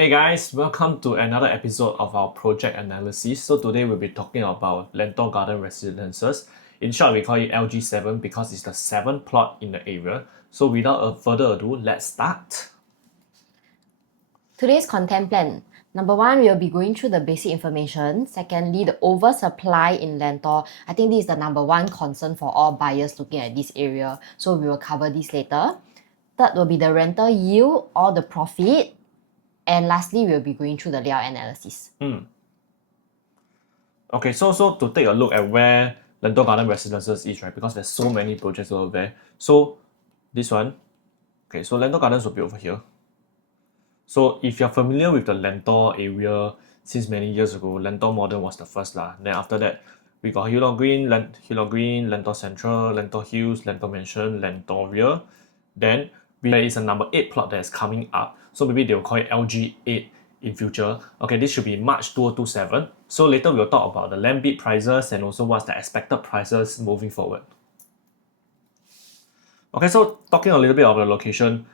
Hey guys, welcome to another episode of our project analysis. So today we'll be talking about Lentor Garden Residences. In short, we call it LG7 because it's the 7th plot in the area. So without further ado, let's start. Today's content plan. Number one, we'll be going through the basic information. Secondly, the oversupply in Lentor. I think this is the number one concern for all buyers looking at this area. So we will cover this later. Third will be the rental yield or the profit. And lastly, we'll be going through the layout analysis. Okay, so to take a look at where Lentor Garden Residences is, right? Because there's so many projects over there. So this one, okay, so Lentor Gardens will be over here. So if you're familiar with the Lentor area since many years ago, Lentor Modern was the first lah. Then after that, we got Hillock Green, Lentor Central, Lentor Hills, Lentor Mansion, Lentoria. Then there is a number 8 plot that is coming up. So maybe they'll call it LG8 in future. Okay, this should be March 2027. So later we'll talk about the land bid prices and also what's the expected prices moving forward. Okay, so talking a little bit about the location,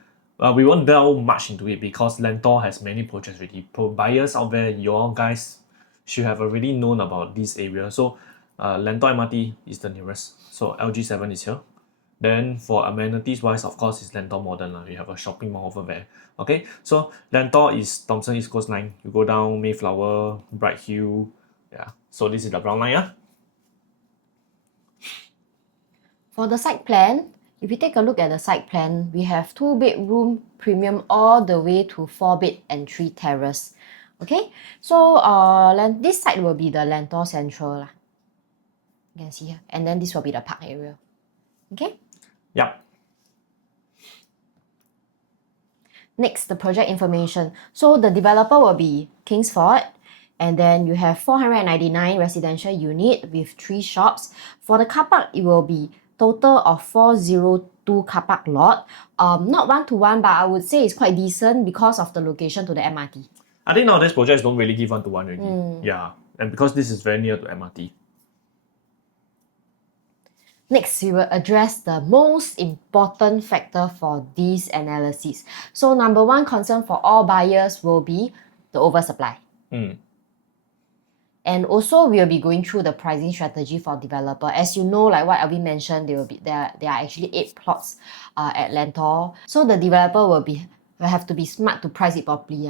we won't delve much into it because Lentor has many projects already. Buyers out there, you all guys should have already known about this area. So Lentor MRT is the nearest. So LG7 is here. Then for amenities wise, of course, it's Lentor Modern. We have a shopping mall over there. Okay, so Lentor is Thomson East Coast Line. You go down Mayflower, Bright Hill. Yeah, so this is the brown line. Yeah? For the site plan, if you take a look at the site plan, we have 2-bedroom premium all the way to 4-bed and 3 terrace. Okay, so this site will be the Lentor Central lah. You can see here, and then this will be the park area. Okay. Yep. Next, the project information. So the developer will be Kingsford, and then you have 499 residential unit with 3 shops. For the car park, it will be total of 402 car park lot. Not 1-to-1, but I would say it's quite decent because of the location to the MRT. I think nowadays projects don't really give 1-to-1 already. Yeah, and because this is very near to MRT. Next, we will address the most important factor for this analysis. So number one concern for all buyers will be the oversupply. And also we'll be going through the pricing strategy for developer. As you know, like what Alvin mentioned, there are actually 8 plots at Lentor. So the developer will have to be smart to price it properly.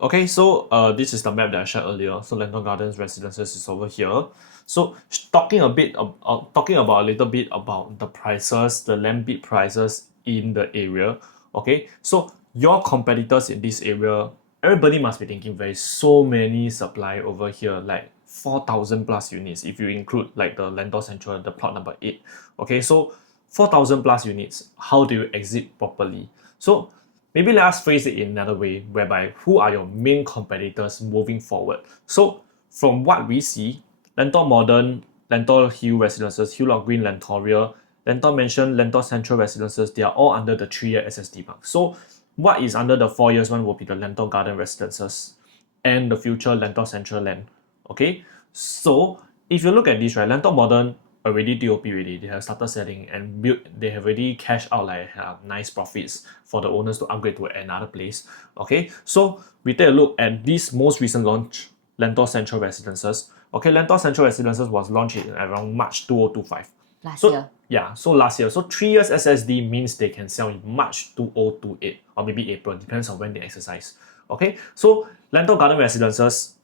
Okay, so this is the map that I shared earlier. So Lentor Gardens Residences is over here. So talking about a little bit about the prices, the land bid prices in the area. Okay, so your competitors in this area, everybody must be thinking there is so many supply over here, like 4,000 plus units if you include like the Lentor Central, the plot number 8. Okay, so 4,000 plus units. How do you exit properly? So maybe let us phrase it in another way, whereby who are your main competitors moving forward? So from what we see, Lentor Modern, Lentor Hill Residences, Hillock Green, Lentoria, Lentor Mansion, Lentor Central Residences, they are all under the 3-year SSD mark. So what is under the 4 years one will be the Lentor Garden Residences and the future Lentor Central land. Okay, so if you look at this, right, Lentor Modern already DOP already. They have started selling and they have already cashed out like nice profits for the owners to upgrade to another place. Okay, so we take a look at this most recent launch, Lentor Central Residences. Okay, Lentor Central Residences was launched in around March 2025. Last year. Yeah, so last year. So 3 years SSD means they can sell in March 2028 or maybe April, depends on when they exercise. Okay, so Lentor Garden Residences,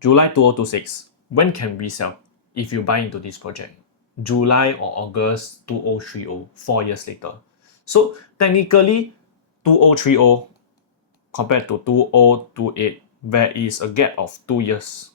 July 2026. When can we sell? If you buy into this project, July or August 2030, 4 years later. So technically 2030 compared to 2028, there is a gap of 2 years.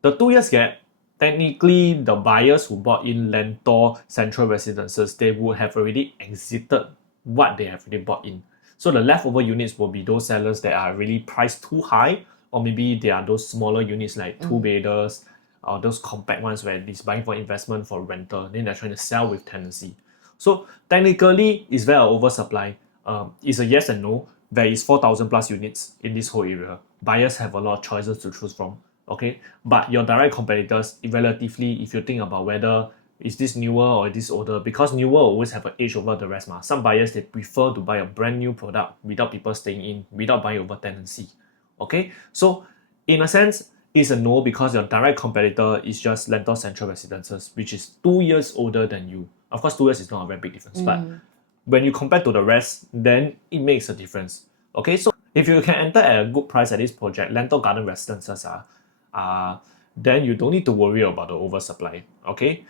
The 2 years gap, technically the buyers who bought in Lentor Central Residences, they would have already exited what they have already bought in. So the leftover units will be those sellers that are really priced too high, or maybe they are those smaller units like 2-bedders, or those compact ones where it's buying for investment for rental, then they're trying to sell with tenancy. So technically, is there an oversupply? It's a yes and no. There is 4,000 plus units in this whole area. Buyers have a lot of choices to choose from. Okay, but your direct competitors, relatively, if you think about whether is this newer or is this older? Because newer always have an edge over the rest. Some buyers, they prefer to buy a brand new product without people staying in, without buying over tenancy. Okay, so in a sense, it's a no because your direct competitor is just Lentor Central Residences, which is 2 years older than you. Of course, 2 years is not a very big difference, but when you compare to the rest, then it makes a difference. Okay, so if you can enter at a good price at this project, Lentor Garden Residences, then you don't need to worry about the oversupply. Okay,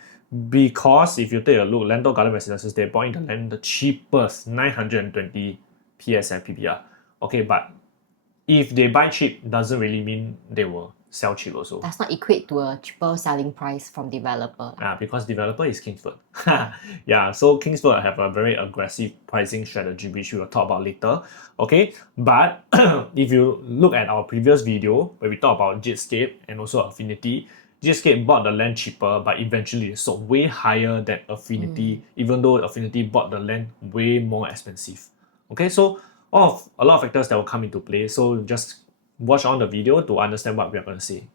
because if you take a look, Lentor Garden Residences, they're buying the land the cheapest, 920 PSF PPR. Okay, but if they buy cheap, doesn't really mean they will sell cheap also. Does not equate to a cheaper selling price from developer. Because developer is Kingsford. Yeah, so Kingsford have a very aggressive pricing strategy, which we will talk about later. Okay, but if you look at our previous video where we talk about Jetscape and also Affinity, Jetscape bought the land cheaper, but eventually it sold way higher than Affinity, even though Affinity bought the land way more expensive. Okay, so a lot of factors that will come into play. So just watch on the video to understand what we are going to say.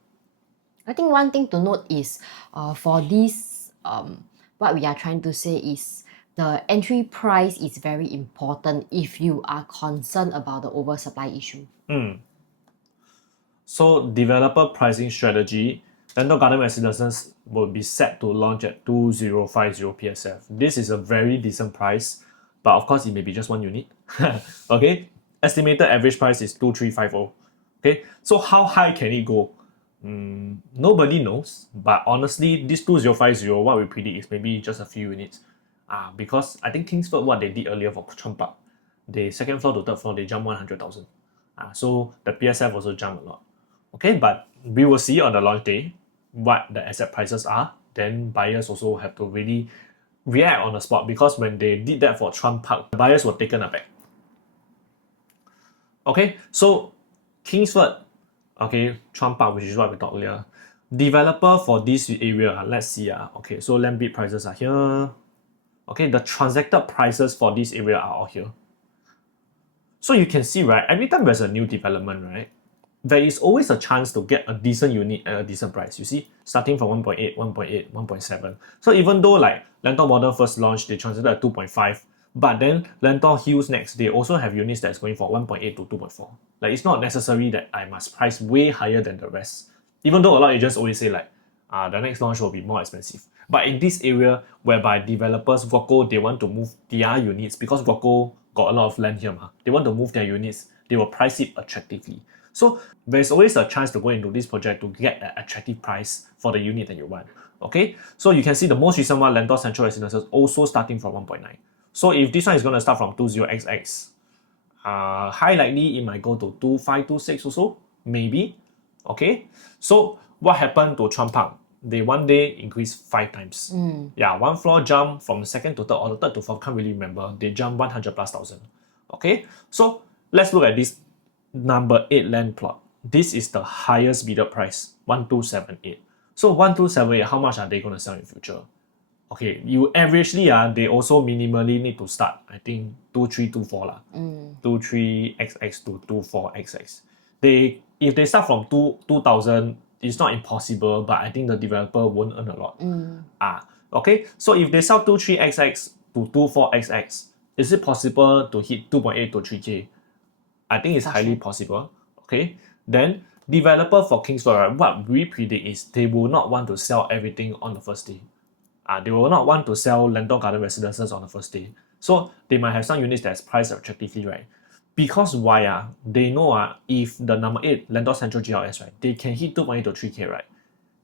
I think one thing to note is for this, what we are trying to say is the entry price is very important if you are concerned about the oversupply issue. So developer pricing strategy, Lentor Garden Residences will be set to launch at 2050 PSF. This is a very decent price, but of course it may be just one unit. Okay, estimated average price is 2350. Okay, so how high can it go? Nobody knows, but honestly, this 2050, what we predict is maybe just a few units. Because I think Kingsford, what they did earlier for Trump Park, the second floor to third floor, they jumped 100,000. So the PSF also jumped a lot. Okay, but we will see on the launch day what the asset prices are. Then buyers also have to really react on the spot, because when they did that for Trump Park, the buyers were taken aback. Okay, so Kingsford, okay, Trump Park, which is what we talked earlier. Developer for this area, let's see. Okay, so land bid prices are here. Okay, the transacted prices for this area are all here. So you can see, right, every time there's a new development, right, there is always a chance to get a decent unit at a decent price. You see, starting from 1.8, 1.8, 1.7. So even though like Lentor Modern first launched, they transacted at 2.5, but then Lentor Hills next, they also have units that's going for 1.8 to 2.4. Like, it's not necessary that I must price way higher than the rest. Even though a lot of agents always say like, the next launch will be more expensive. But in this area, whereby developers, Voco, they want to move their units, because Voco got a lot of land here, they want to move their units, they will price it attractively. So there's always a chance to go into this project to get an attractive price for the unit that you want. Okay, so you can see the most recent one, Lentor Central Residences, also starting from 1.9. So if this one is going to start from 20XX, high likely it might go to 2526 also, maybe. Okay, so what happened to Trump Park? They one day increased 5 times. Yeah, one floor jump from second to third, or the third to fourth, can't really remember. They jumped 100 plus thousand. Okay, so let's look at this number 8 land plot. This is the highest bidder price, 1278. So 1278, how much are they going to sell in future? Okay, you averagely they also minimally need to start, I think 2324 lah. 23XX to 24XX. If they start from 2000, it's not impossible, but I think the developer won't earn a lot. Okay, so if they sell 23XX to 24XX, is it possible to hit 2.8 to 3K? I think it's highly possible. Okay, then developer for Kingsford, right, what we predict is they will not want to sell everything on the first day. They will not want to sell Lentor Garden Residences on the first day. So they might have some units that's priced attractively, right? Because why? They know if the number 8 Lentor Central GLS, right, they can hit 2.8 to 3K, right?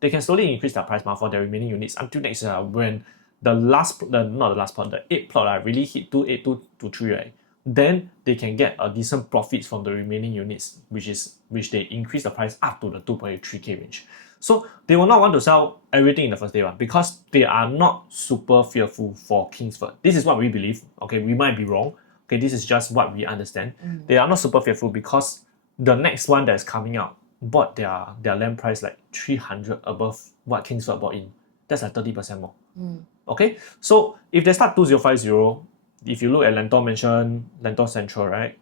They can slowly increase their price for their remaining units until next year when the 8 plot really hit 282 to 3, right? Then they can get a decent profits from the remaining units, which they increase the price up to the 2.3K range. So they will not want to sell everything in the first day because they are not super fearful for Kingsford. This is what we believe. Okay, we might be wrong. Okay, this is just what we understand. They are not super fearful because the next one that's coming out bought their land price like 300 above what Kingsford bought in. That's like 30% more. Okay, so if they start 2050, if you look at Lentor Mansion, Lentor Central, right?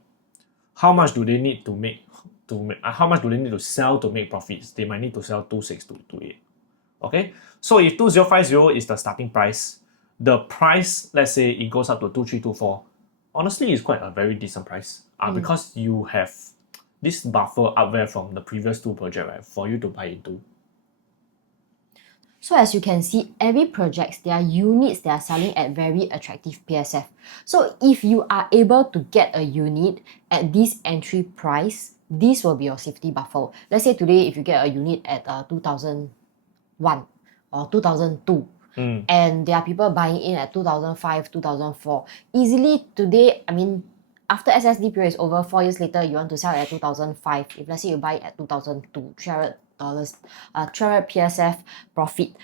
How much do they need to make how much do they need to sell to make profits? They might need to sell 26 to 28. Okay, so if 2050 is the starting price, the price, let's say it goes up to 2324, honestly it's quite a very decent price. Because you have this buffer up there from the previous two projects, right, for you to buy into. So as you can see, every project, there are units that are selling at very attractive PSF. So if you are able to get a unit at this entry price, this will be your safety buffer. Let's say today, if you get a unit at 2001 or 2002, and there are people buying in at 2005, 2004, easily today, I mean, after SSD period is over, 4 years later, you want to sell at 2005. If let's say you buy it at 2002, $300, 300 PSF profit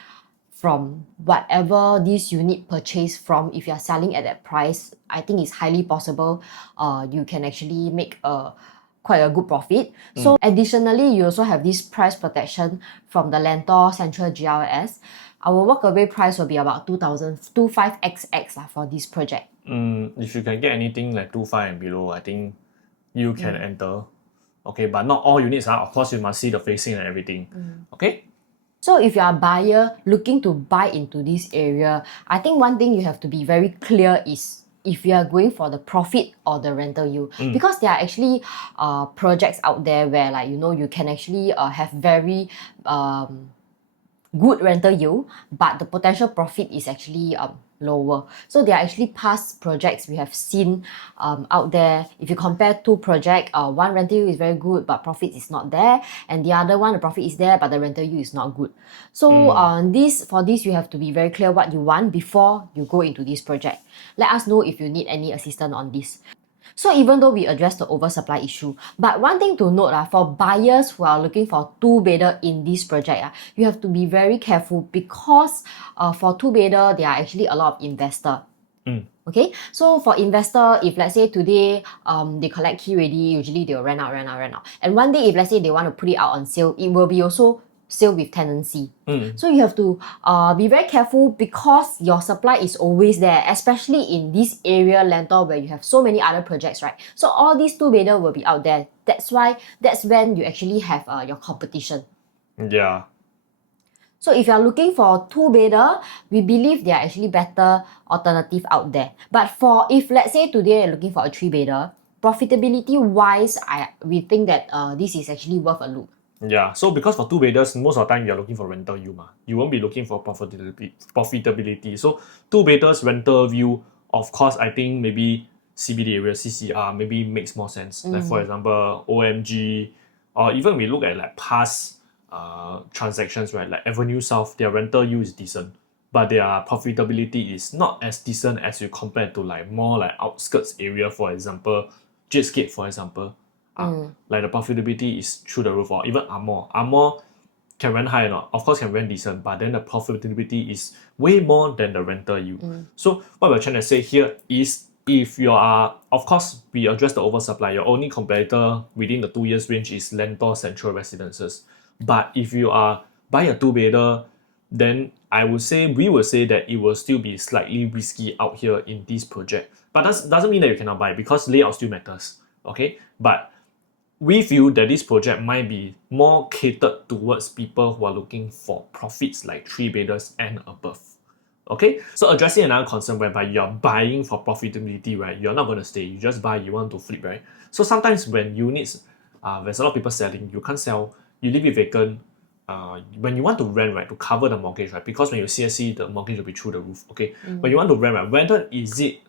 from whatever this unit purchased from. If you are selling at that price, I think it's highly possible you can actually make quite a good profit. So additionally, you also have this price protection from the Lentor Central GLS. Our walkaway price will be about 25xx for this project. If you can get anything like 25 and below, I think you can enter. Okay, but not all units are. Of course, you must see the facing and everything. Okay. So if you are a buyer looking to buy into this area, I think one thing you have to be very clear is if you are going for the profit or the rental yield. Because there are actually projects out there where, like, you know, you can actually have very good rental yield, but the potential profit is actually lower. So there are actually past projects we have seen out there. If you compare two projects, one rental yield is very good, but profit is not there, and the other one, the profit is there, but the rental yield is not good. So for this, you have to be very clear what you want before you go into this project. Let us know if you need any assistance on this. So even though we address the oversupply issue, but one thing to note, for buyers who are looking for two-bedder in this project, you have to be very careful because for two-bedder, there are actually a lot of investors. Okay, so for investor, if let's say today they collect key ready, usually they'll rent out. And one day, if let's say they want to put it out on sale, it will be also sale with tenancy. So you have to be very careful because your supply is always there, especially in this area, Lentor, where you have so many other projects, right? So all these two-bedder will be out there. That's when you actually have your competition. Yeah. So if you're looking for two-bedder, we believe there are actually better alternative out there. But if let's say today you're looking for a three-bedder, profitability-wise, we think that this is actually worth a look. Yeah, so because for two bedders, most of the time you're looking for rental yield. You won't be looking for profitability. So two bedders, rental view, of course, I think maybe CBD area, CCR, maybe makes more sense. Like for example, OMG, or even we look at like past transactions, right? Like Avenue South, their rental yield is decent, but their profitability is not as decent as you compare to like more like outskirts area, for example, Jetscape, for example. Like the profitability is through the roof, or even Armour can rent high or not? Of course can rent decent, but then the profitability is way more than the rental yield. So what we're trying to say here is if you are, of course, we address the oversupply, your only competitor within the 2 years range is Lentor Central Residences. But if you are buying a two-bedder, then we will say that it will still be slightly risky out here in this project. But that doesn't mean that you cannot buy, because layout still matters. Okay, but we feel that this project might be more catered towards people who are looking for profits like three-bedders and above. Okay, so addressing another concern whereby you're buying for profitability, right? You're not going to stay, you just buy, you want to flip, right? So sometimes when units, there's a lot of people selling, you can't sell, you leave it vacant. When you want to rent, right, to cover the mortgage, right? Because when you CSC, the mortgage will be through the roof. Okay, when you want to rent, right, whether is it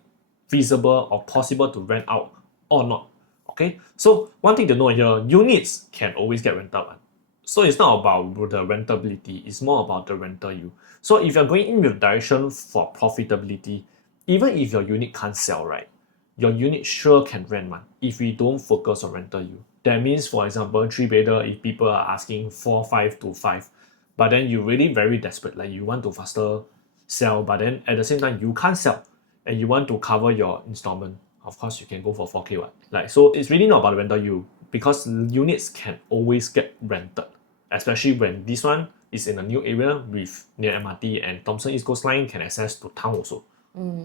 feasible or possible to rent out or not? Okay, so one thing to know here, units can always get rented out. So it's not about the rentability, it's more about the rental yield. So if you're going in with direction for profitability, even if your unit can't sell, right, your unit sure can rent one if we don't focus on rental yield. That means, for example, three-bedder, if people are asking 4, 5 to 5, but then you're really very desperate, like you want to faster sell, but then at the same time you can't sell and you want to cover your installment, of course you can go for 4K one. Like, so it's really not about the rental yield, because units can always get rented, especially when this one is in a new area with near MRT and Thomson East Coast Line can access to town also.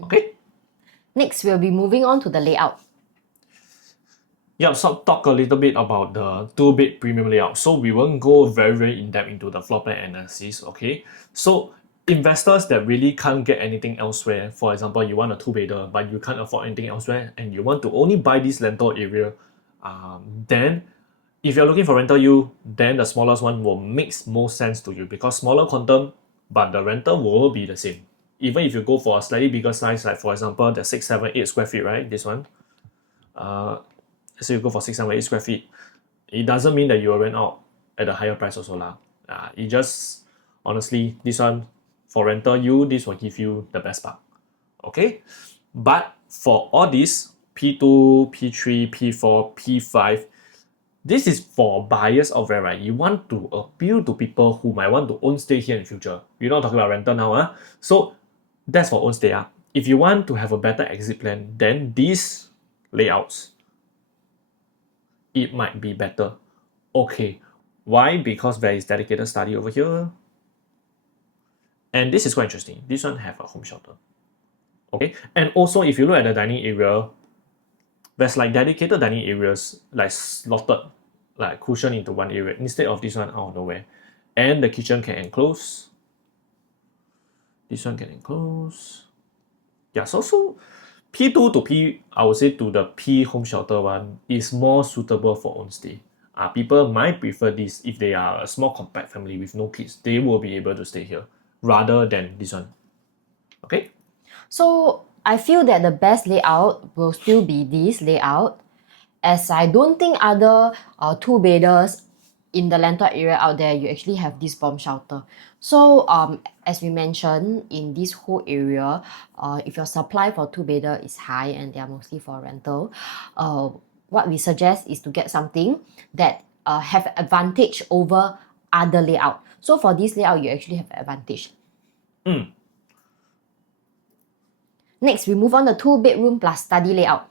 Okay. Next, we'll be moving on to the layout. Yeah, so talk a little bit about the two-bed premium layout. So we won't go very in-depth into the floor plan analysis, okay? So investors that really can't get anything elsewhere, for example, you want a two-bedder, but you can't afford anything elsewhere, and you want to only buy this rental area, then if you're looking for rental yield, then the smallest one will make most sense to you because smaller quantum, but the rental will be the same. Even if you go for a slightly bigger size, like for example, the 6, 7, 8 square feet, right? This one. So you go for 6, 7, 8 square feet. It doesn't mean that you will rent out at a higher price also lah. It just honestly this one for rental you this will give you the best part. Okay, but for all these P2, P3, P4, P5, this is for buyers out there, right? You want to appeal to people who might want to own stay here in future. We're not talking about rental now, So that's for own stay. If you want to have a better exit plan, then these layouts it might be better. Okay, why? Because there is dedicated study over here. And this is quite interesting. This one have a home shelter. Okay, and also if you look at the dining area, there's like dedicated dining areas like slotted, like cushion into one area instead of this one out of nowhere. And the kitchen can enclose. This one can enclose. Yeah, so P2 to P, I would say to the P home shelter one is more suitable for own stay. People might prefer this if they are a small compact family with no kids. They will be able to stay here rather than this one. Okay? So I feel that the best layout will still be this layout, as I don't think other two-bedders in the Lentor area out there, you actually have this bomb shelter. So as we mentioned, in this whole area, if your supply for two-bedder is high and they are mostly for rental, what we suggest is to get something that have advantage over other layout. So for this layout, you actually have advantage. Next, we move on the two-bedroom plus study layout.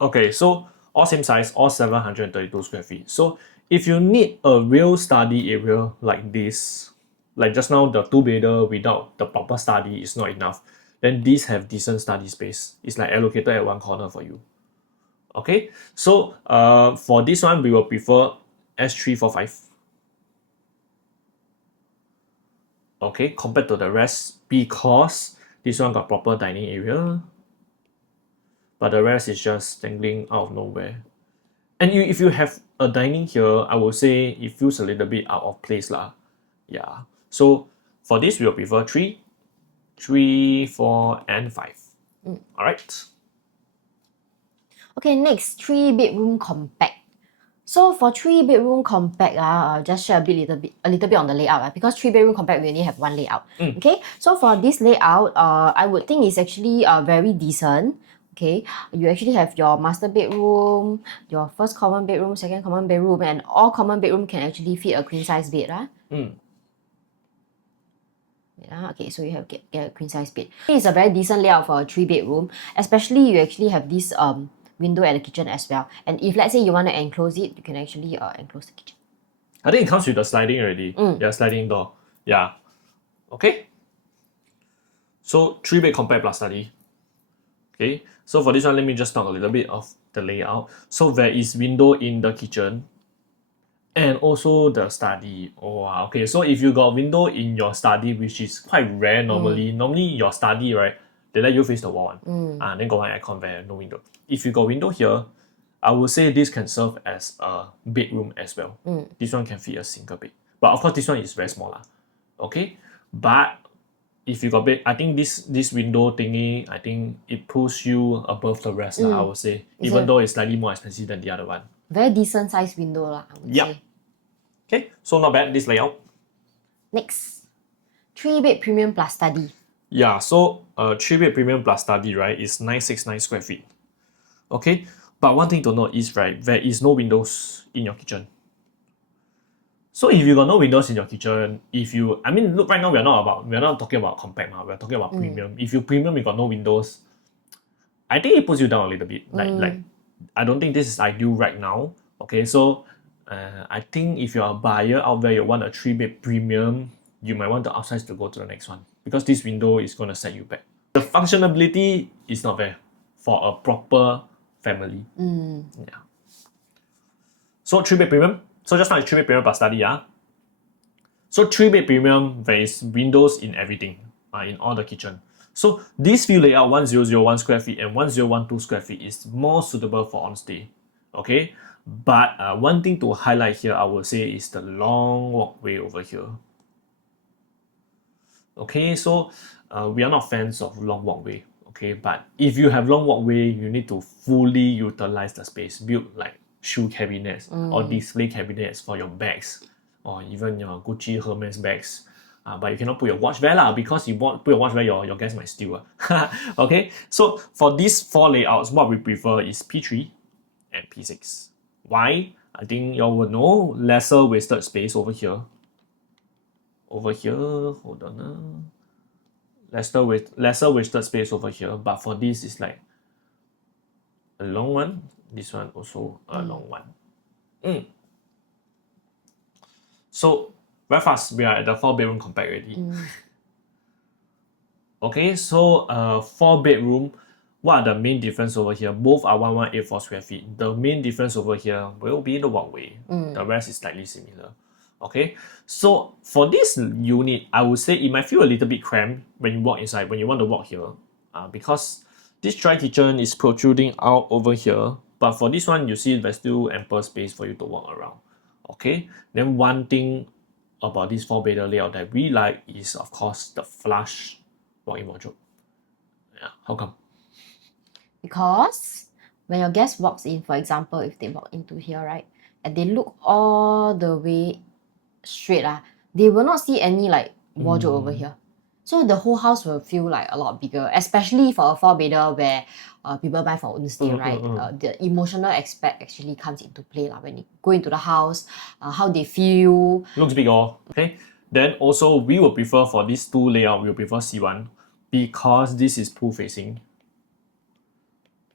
Okay, so all same size, all 732 square feet. So if you need a real study area like this, like just now the two-bedder without the proper study is not enough, then these have decent study space. It's like allocated at one corner for you. Okay, so for this one, we will prefer S345. Okay, compared to the rest because this one got proper dining area, but the rest is just dangling out of nowhere. And if you have a dining here, I would say it feels a little bit out of place lah. Yeah. So for this, we will prefer 3, 3, 4, and 5. All right. Okay, next, three-bedroom compact. So for three-bedroom compact, I'll just share a little bit on the layout, because three-bedroom compact we only have one layout. Okay, so for this layout, I would think it's actually very decent. Okay, you actually have your master bedroom, your first common bedroom, second common bedroom, and all common bedroom can actually fit a queen size bed. Yeah, okay, so you have get a queen size bed. It's a very decent layout for a three-bedroom, especially you actually have this window at the kitchen as well. And if let's say you want to enclose it, you can actually enclose the kitchen. I think it comes with the sliding already. Yeah, sliding door. Yeah. Okay. So 3-bed compact plus study. Okay. So for this one, let me just talk a little bit of the layout. So there is window in the kitchen and also the study. Oh wow. Okay. So if you got window in your study, which is quite rare normally. Normally your study, right? They let you face the wall one. Then got one aircon there, no window. If you got window here, I would say this can serve as a bedroom as well. This one can fit a single bed. But of course, this one is very small. Okay? But if you got bed, I think this window thingy, I think it pulls you above the rest, I would say. Even though it's slightly more expensive than the other one. Very decent size window, I would say. Okay, so not bad, this layout. Next, 3-bed premium plus study. Yeah, so 3-bed premium plus study, right, is 969 square feet. Okay, but one thing to note is, right, there is no windows in your kitchen. So if you got no windows in your kitchen, I mean, look, right now we're not talking about compact, we're talking about premium. If you premium, you got no windows, I think it puts you down a little bit. Like I don't think this is ideal right now. Okay, so I think if you're a buyer out there, you want a 3-bed premium, you might want to upsize to go to the next one because this window is going to set you back. The functionality is not there for a proper family. Yeah. So 3-bed premium. So just now it's 3-bed premium plus study, yeah. So 3-bed premium, there is windows in everything, in all the kitchen. So this view layout 1001 square feet and 1012 square feet is more suitable for on stay. Okay, but one thing to highlight here, I will say, is the long walkway over here. Okay, so we are not fans of long walkway. Okay, but if you have long walkway, you need to fully utilize the space. Build like shoe cabinets or display cabinets for your bags, or even your Gucci Hermes bags. But you cannot put your watch there lah, because you put your watch there, your guests might steal. Okay, so for these 4 layouts, what we prefer is P3 and P6. Why? I think y'all will know. Lesser wasted space over here. Over here, hold on. Lesser wasted space over here, but for this is like a long one. This one also a long one. So very fast, we are at the 4-bedroom compact already. Okay, so 4-bedroom. What are the main difference over here? Both are 1184 square feet. The main difference over here will be the walkway. The rest is slightly similar. Okay, so for this unit, I would say it might feel a little bit cramped when you walk inside, when you want to walk here, because this dry kitchen is protruding out over here. But for this one, you see there's still ample space for you to walk around. Okay, then one thing about this 4-bedder layout that we like is, of course, the flush walk-in wardrobe. Yeah, how come? Because when your guest walks in, for example, if they walk into here, right, and they look all the way straight, they will not see any like wardrobe over here. So the whole house will feel like a lot bigger, especially for a 4-bedder where people buy for own stay, right? The emotional aspect actually comes into play when you go into the house, how they feel. Looks big, okay. Then also we will prefer for these 2 layout, we will prefer C1 because this is pool facing.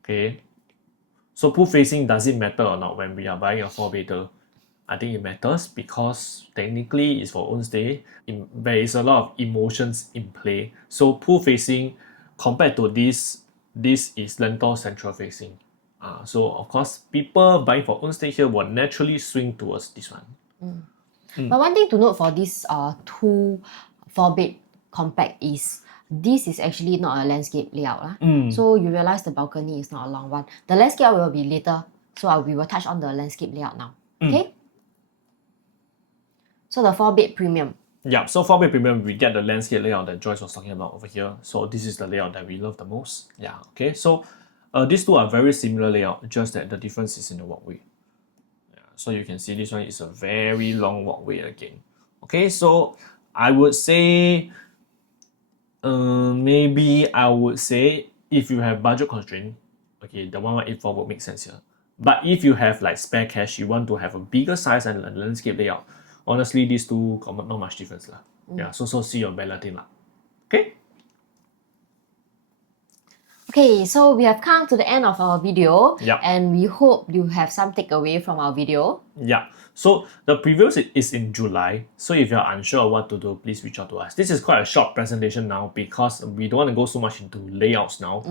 Okay, so pool facing, does it matter or not when we are buying a 4-bedder? I think it matters because technically it's for own stay. There is a lot of emotions in play. So pool facing compared to this is Lentor central facing. So of course, people buying for own stay here will naturally swing towards this one. But one thing to note for this 2 4-bed compact is this is actually not a landscape layout. So you realize the balcony is not a long one. The landscape will be later. So we will touch on the landscape layout now. Okay? So the 4-bed premium. Yeah, so 4-bed premium, we get the landscape layout that Joyce was talking about over here. So this is the layout that we love the most. Yeah, okay. So these 2 are very similar layout, just that the difference is in the walkway. Yeah, so you can see this one is a very long walkway again. Okay, so I would say, maybe I would say if you have budget constraint, okay, the 1184 will make sense here. But if you have like spare cash, you want to have a bigger size and a landscape layout, honestly, these 2 not much difference lah. Yeah, so see your balloting lah. Okay. Okay, so we have come to the end of our video. Yeah. And we hope you have some takeaway from our video. Yeah. So the preview is in July. So if you're unsure of what to do, please reach out to us. This is quite a short presentation now because we don't want to go so much into layouts now.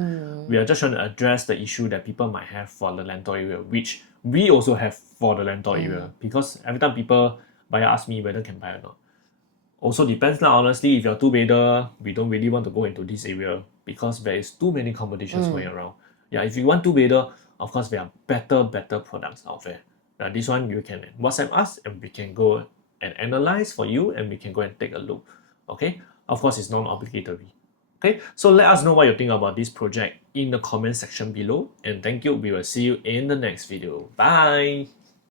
We are just trying to address the issue that people might have for the Lentor area, which we also have for the Lentor area. Because every time people buyer ask me whether can buy or not. Also depends lah, honestly, if you're 2-bedder, we don't really want to go into this area because there is too many competitions going around. Yeah, if you want 2-bedder, of course there are better products out there. This one you can WhatsApp us and we can go and analyze for you and we can go and take a look. Okay, of course it's non-obligatory. Okay, so let us know what you think about this project in the comment section below, and thank you. We will see you in the next video. Bye.